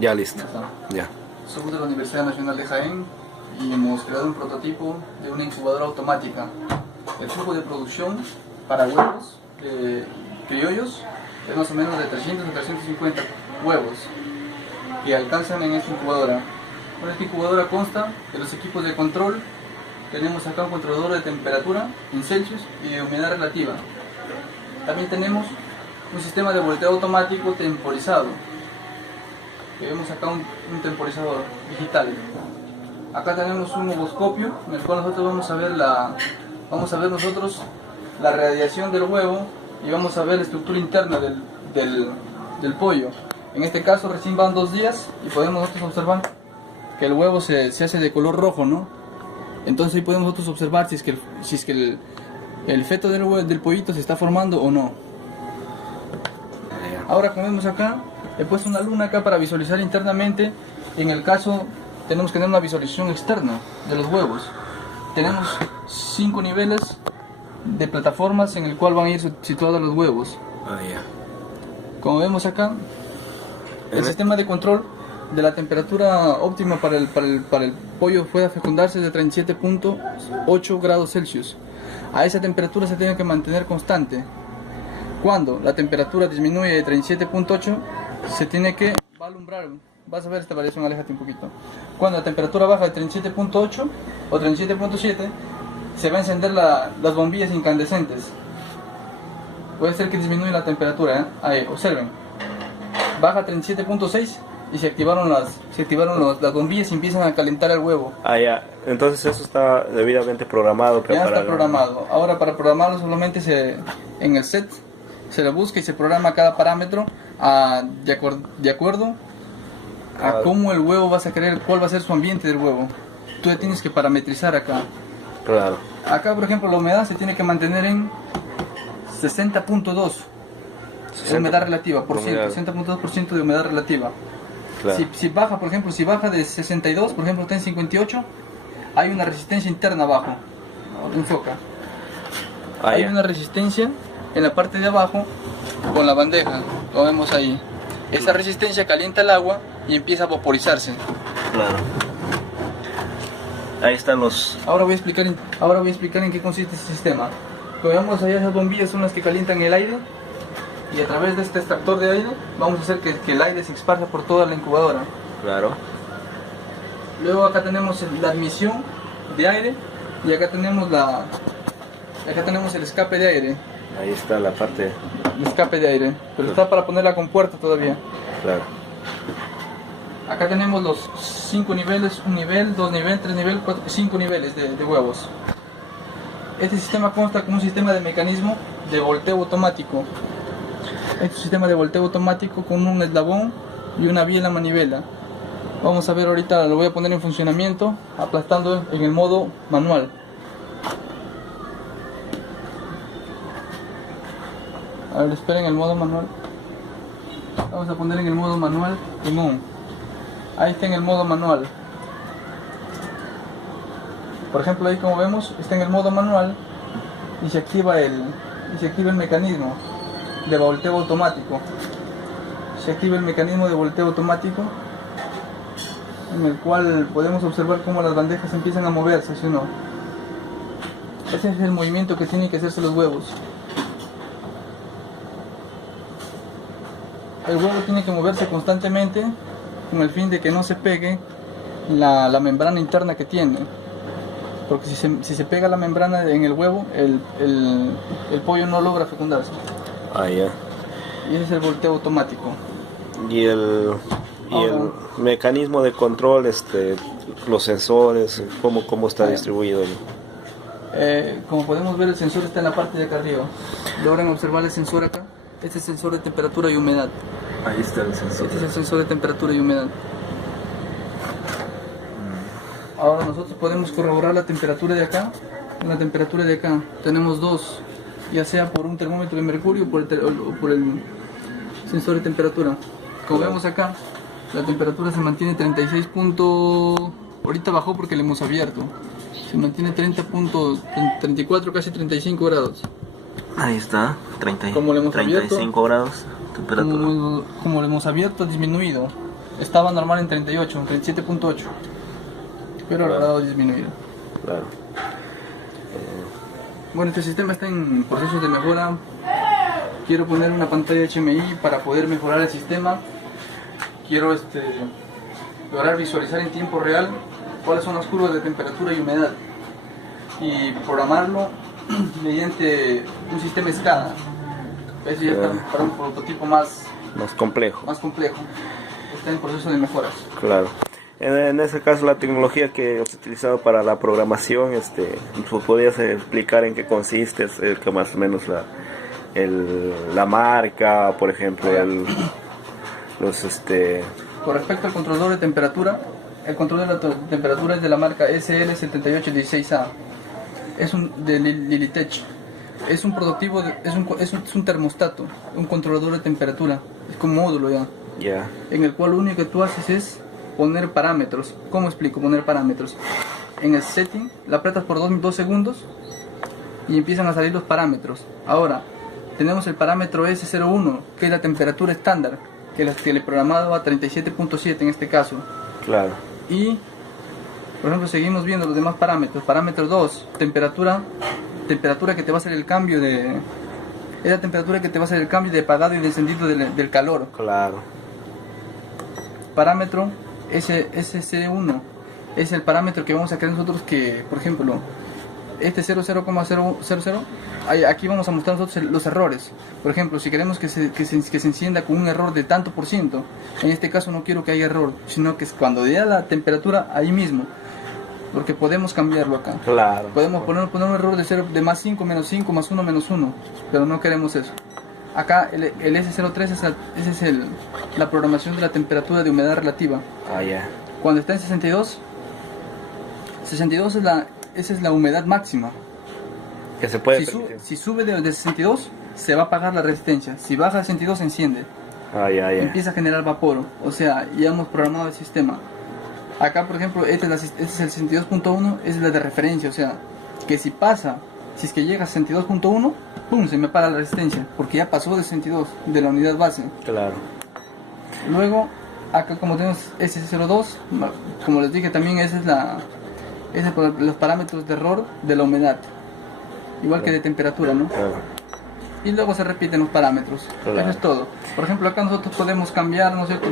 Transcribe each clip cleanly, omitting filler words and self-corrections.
Ya listo. Ya está. Ya. Somos de la Universidad Nacional de Jaén y hemos creado un prototipo de una incubadora automática. El flujo de producción para huevos criollos es más o menos de 300 a 350 huevos que alcanzan en esta incubadora. Bueno, esta incubadora consta de los equipos de control. Tenemos acá un controlador de temperatura en Celsius y de humedad relativa. También tenemos un sistema de volteo automático temporizado. Vemos acá un temporizador digital. Acá tenemos un ovoscopio en el cual nosotros vamos a ver nosotros la radiación del huevo y vamos a ver la estructura interna del pollo. En este caso recién van 2 días y podemos nosotros observar que el huevo se hace de color rojo, ¿no? Entonces ahí podemos nosotros observar si es que el feto del pollito se está formando o no. Ahora, como vemos acá, he puesto una luna acá para visualizar internamente. En el caso tenemos que tener una visualización externa de los huevos. Tenemos 5 niveles de plataformas en el cual van a ir situados los huevos. Como vemos acá, el sistema de control de la temperatura óptima para el pollo pueda fecundarse de 37.8 grados Celsius. A esa temperatura se tiene que mantener constante. Cuando la temperatura disminuye de 37.8, se tiene que alumbrar. Vas a ver esta variación, aléjate un poquito. Cuando la temperatura baja de 37.8 o 37.7, se va a encender las bombillas incandescentes. Puede ser que disminuya la temperatura, ¿eh? Ahí, observen. Baja a 37.6 y se activaron las bombillas y empiezan a calentar el huevo. Ya. Entonces eso está debidamente programado, preparado. Ya está programado. Ahora, para programarlo solamente en el set se lo busca y se programa cada parámetro de acuerdo a cómo el huevo vas a querer, cuál va a ser su ambiente del huevo. Tú ya tienes que parametrizar acá. Claro. Acá, por ejemplo, la humedad se tiene que mantener en 60.2 de humedad relativa, 60.2% de humedad relativa. Claro. Si baja, por ejemplo, si baja de 62, por ejemplo, está en 58, hay una resistencia interna abajo. Enfoca. Hay una resistencia en la parte de abajo con la bandeja, lo vemos ahí. Esa resistencia calienta el agua y empieza a vaporizarse. Claro. Ahí están los... Ahora voy a explicar en qué consiste este sistema. Como vemos allá, esas bombillas son las que calientan el aire y a través de este extractor de aire vamos a hacer que el aire se esparza por toda la incubadora. Claro. Luego acá tenemos la admisión de aire y acá tenemos el escape de aire. Ahí está la parte... El escape de aire, pero está para poner la compuerta todavía. Claro. Acá tenemos los 5 niveles, 1 nivel, 2 niveles, 3 niveles, 4, 5 niveles de huevos. Este sistema consta con un sistema de mecanismo de volteo automático. Este es un sistema de volteo automático con un eslabón y una vía en la manivela. Vamos a ver ahorita, lo voy a poner en funcionamiento, aplastando en el modo manual. A ver, esperen el modo manual. Vamos a poner en el modo manual en on. Ahí está en el modo manual. Por ejemplo, ahí como vemos, está en el modo manual y se activa el mecanismo de volteo automático. Se activa el mecanismo de volteo automático en el cual podemos observar cómo las bandejas empiezan a moverse, ¿sí o no? Ese es el movimiento que tienen que hacerse los huevos. El huevo tiene que moverse constantemente con el fin de que no se pegue la membrana interna que tiene. Porque si se pega la membrana en el huevo, el pollo no logra fecundarse. Ya. Y ese es el volteo automático. Y el mecanismo de control, los sensores, cómo está distribuido. Como podemos ver, el sensor está en la parte de acá arriba. Logran observar el sensor acá. Este es el sensor de temperatura y humedad. Ahí está el sensor. Este es el sensor de temperatura y humedad. Ahora nosotros podemos corroborar la temperatura de acá. La temperatura de acá tenemos dos, ya sea por un termómetro de mercurio o por el sensor de temperatura. Como vemos acá, la temperatura se mantiene 36. Ahorita bajó porque le hemos abierto. Se mantiene 30.34, casi 35 grados. Ahí está, como le hemos 35 abierto, grados temperatura. Como le hemos abierto, ha disminuido. estaba normal en 38, en 37.8, pero ha logrado disminuir. Claro. Bueno, este sistema está en procesos de mejora. Quiero poner una pantalla HMI para poder mejorar el sistema. Quiero lograr visualizar en tiempo real cuáles son las curvas de temperatura y humedad y programarlo mediante un sistema SCADA. Ese ya está para un prototipo más complejo. Está en proceso de mejoras. Claro. En ese caso, la tecnología que has utilizado para la programación, ¿podrías explicar en qué consiste? Que más o menos la marca, por ejemplo, Con respecto al controlador de temperatura, el control de la temperatura es de la marca SL7816A. Es de Lilitech. Es un prototipo, es un termostato, un controlador de temperatura. Es como módulo ya. Yeah. En el cual lo único que tú haces es poner parámetros. ¿Cómo explico poner parámetros? En el setting, la apretas por 2 segundos y empiezan a salir los parámetros. Ahora, tenemos el parámetro S01, que es la temperatura estándar, que le programado a 37.7 en este caso. Claro. Y, por ejemplo, seguimos viendo los demás parámetros. Parámetro 2, temperatura que te va a hacer el cambio de... Es la temperatura que te va a hacer el cambio de apagado y de encendido del calor. Claro. Parámetro SC1 es el parámetro que vamos a crear nosotros, que, por ejemplo, este 00,000, aquí vamos a mostrar nosotros los errores. Por ejemplo, si queremos que se encienda con un error de tanto por ciento, en este caso no quiero que haya error, sino que es cuando dé la temperatura ahí mismo, porque podemos cambiarlo acá. Claro. Podemos poner un error de más 5, menos 5, más 1, menos 1, pero no queremos eso. Acá el S03 es la programación de la temperatura de humedad relativa. Ya. Cuando está en 62 esa es la humedad máxima. Que se puede si sube de 62, se va a apagar la resistencia. Si baja a 62, se enciende. Ya. Empieza a generar vapor. O sea, ya hemos programado el sistema. Acá, por ejemplo, este es el 62.1, es la de referencia. O sea, que si es que llega a 62.1, ¡pum!, se me apaga la resistencia, porque ya pasó de 62, de la unidad base. Claro. Luego, acá como tenemos S02, como les dije también, ese es los parámetros de error de la humedad, igual que de temperatura, ¿no? Claro. Y luego se repiten los parámetros. Claro. Eso es todo. Por ejemplo, acá nosotros podemos cambiar, ¿no es cierto?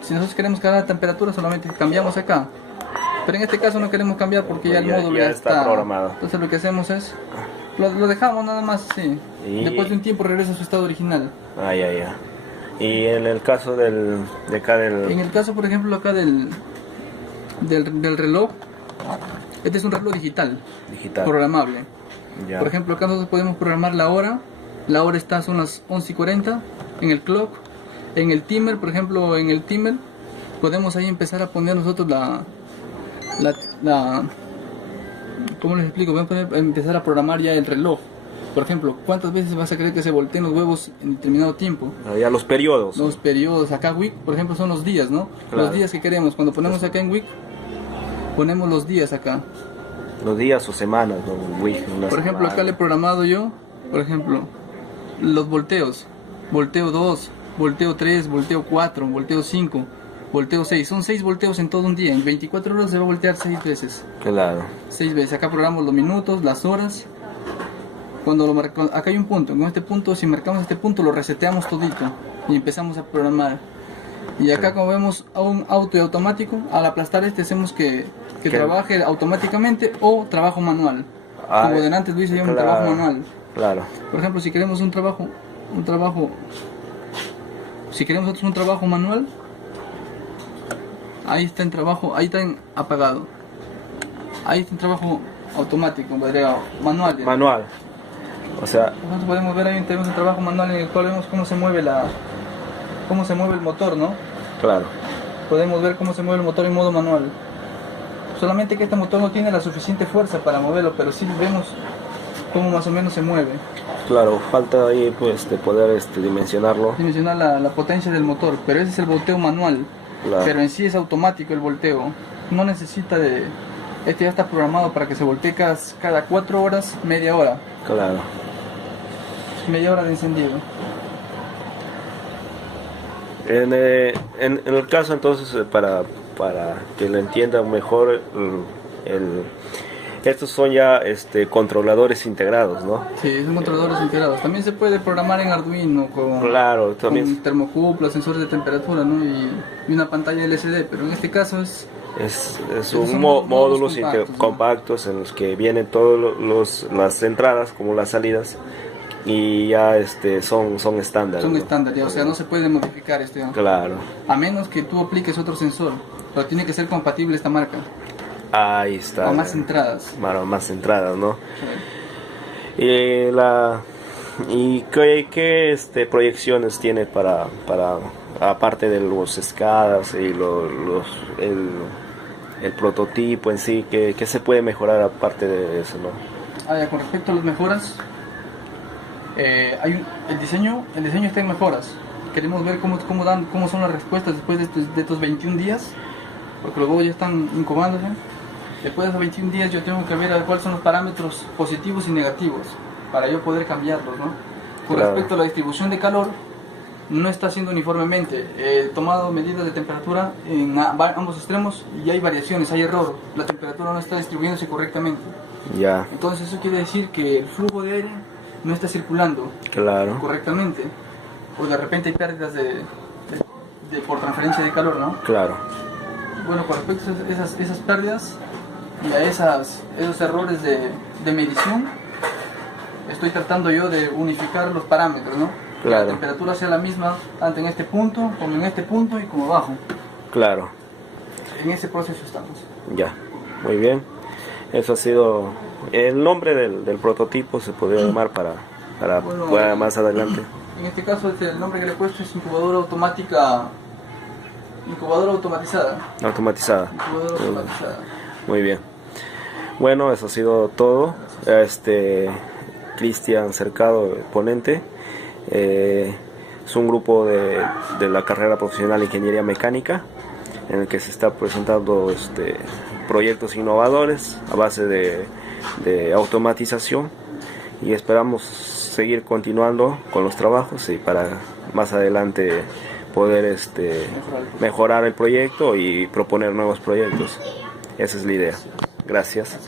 Si nosotros queremos cambiar la temperatura, solamente cambiamos acá. Pero en este caso no queremos cambiar porque ya el módulo ya está programado. Entonces lo que hacemos es lo dejamos nada más así. Después de un tiempo regresa a su estado original. Ya. Y en el caso en el caso, por ejemplo, acá del reloj, este es un reloj digital. Programable. Ya. Por ejemplo, acá nosotros podemos programar la hora. La hora son las 11:40 en el clock. En el timer, por ejemplo, podemos ahí empezar a poner nosotros ¿cómo les explico? Voy a empezar a programar ya el reloj. Por ejemplo, ¿cuántas veces vas a querer que se volteen los huevos en determinado tiempo? Ya los periodos. Los periodos. Acá week, por ejemplo, son los días, ¿no? Claro. Los días que queremos. Cuando ponemos acá en week, ponemos los días acá. Los días o semanas, ¿no? Week, por ejemplo, acá le he programado yo, por ejemplo, los volteos. Volteo 2, volteo 3, volteo 4, volteo 5, volteo 6. Son 6 volteos en todo un día. En 24 horas se va a voltear 6 veces. Claro. 6 veces. Acá programamos los minutos, las horas. Acá hay un punto. Con este punto, si marcamos este punto, lo reseteamos todito y empezamos a programar. Y acá, como vemos a un auto y automático, al aplastar hacemos que trabaje automáticamente o trabajo manual. Como delante lo hice yo, un trabajo manual. Claro. Por ejemplo, si queremos un trabajo manual, ahí está en trabajo, ahí está en apagado. Ahí está en trabajo automático, manual. Manual. O sea, nosotros podemos ver ahí tenemos un trabajo manual en el cual vemos cómo se mueve el motor, ¿no? Claro. Podemos ver cómo se mueve el motor en modo manual. Solamente que este motor no tiene la suficiente fuerza para moverlo, pero sí vemos cómo más o menos se mueve. Claro, falta ahí pues de poder dimensionarlo. Dimensionar la potencia del motor, pero ese es el volteo manual. Claro. Pero en sí es automático el volteo. No necesita de... Este ya está programado para que se voltee cada 4 horas, media hora. Claro. Media hora de encendido. En el caso entonces, para que lo entiendan mejor, estos son ya controladores integrados, ¿no? Sí, son controladores integrados. También se puede programar en Arduino Claro, también con termocupla, sensores de temperatura, ¿no? Y una pantalla LCD, pero en este caso es son módulos compactos, ¿no? compactos en los que vienen todas las entradas como las salidas, y ya son estándar. son ¿no? estándar, ya, o sea, no se puede modificar Claro, a menos que tú apliques otro sensor, pero tiene que ser compatible esta marca, ahí está. con más entradas. Más entradas, ¿no? Sí. ¿Y qué proyecciones tiene para aparte de los escadas y el prototipo en sí, qué se puede mejorar aparte de eso, ¿no? Ya, con respecto a las mejoras, el diseño está en mejoras. Queremos ver cómo son las respuestas después de estos 21 días, porque los huevos ya están incubándose. Después de esos 21 días yo tengo que ver cuáles son los parámetros positivos y negativos para yo poder cambiarlos, ¿no? Con Claro. respecto a la distribución de calor, no está haciendo uniformemente. He tomado medidas de temperatura en ambos extremos y hay variaciones, hay error. La temperatura no está distribuyéndose correctamente. Ya, Entonces eso quiere decir que el flujo de aire no está circulando claro, correctamente, o de repente hay pérdidas por transferencia de calor, ¿no? claro, Bueno, con respecto a esas pérdidas y a esos errores de medición, estoy tratando yo de unificar los parámetros, ¿no? Que Claro. la temperatura sea la misma tanto en este punto como en este punto y como abajo. claro. En ese proceso estamos. Ya, muy bien. Eso ha sido el nombre del prototipo, se podría llamar para Bueno, más adelante. En este caso el nombre que le he puesto es incubadora automatizada. Automatizada. Incubadora automatizada. Muy bien. Bueno, eso ha sido todo. Cristian Cercado, ponente. Es un grupo de la carrera profesional de Ingeniería Mecánica, en el que se está presentando proyectos innovadores a base de automatización, y esperamos seguir continuando con los trabajos y para más adelante poder mejorar el proyecto y proponer nuevos proyectos. Esa es la idea. Gracias.